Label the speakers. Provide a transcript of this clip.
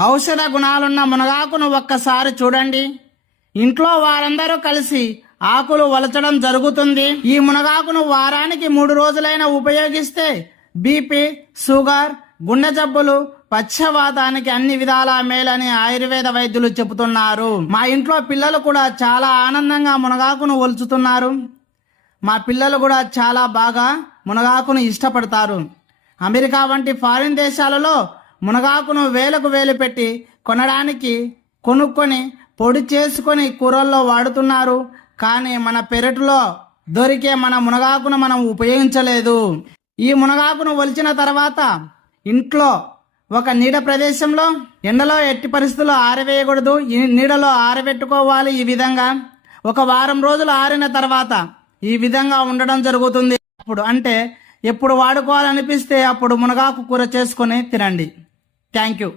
Speaker 1: ఔషధ గుణాలున్న మునగాకును ఒక్కసారి చూడండి. ఇంట్లో వారందరూ కలిసి ఆకులు వలచడం జరుగుతుంది. ఈ మునగాకును వారానికి మూడు రోజులైనా ఉపయోగిస్తే బీపీ షుగర్ గుండె జబ్బులు పక్షవాతానికి అన్ని విధాల మేలని ఆయుర్వేద వైద్యులు చెబుతున్నారు. మా ఇంట్లో పిల్లలు కూడా చాలా ఆనందంగా మునగాకును ఒలుచుతున్నారు. మా పిల్లలు కూడా చాలా బాగా మునగాకును ఇష్టపడతారు. అమెరికా వంటి ఫారిన్ దేశాలలో మునగాకును వేలకు వేలు పెట్టి కొనడానికి కొనుక్కొని పొడి చేసుకొని కూరల్లో వాడుతున్నారు. కానీ మన పెరట్లో దొరికే మన మునగాకును మనం ఉపయోగించలేదు. ఈ మునగాకును ఒలిచిన తర్వాత ఇంట్లో ఒక నీడ ప్రదేశంలో ఎండలో ఎట్టి పరిస్థితుల్లో ఆరవేయకూడదు. ఈ నీడలో ఆరబెట్టుకోవాలి ఈ విధంగా. ఒక వారం రోజులు ఆరిన తర్వాత ఈ విధంగా ఉండడం జరుగుతుంది. అప్పుడు అంటే ఎప్పుడు వాడుకోవాలనిపిస్తే అప్పుడు మునగాకు కూర చేసుకొని తినండి. Thank you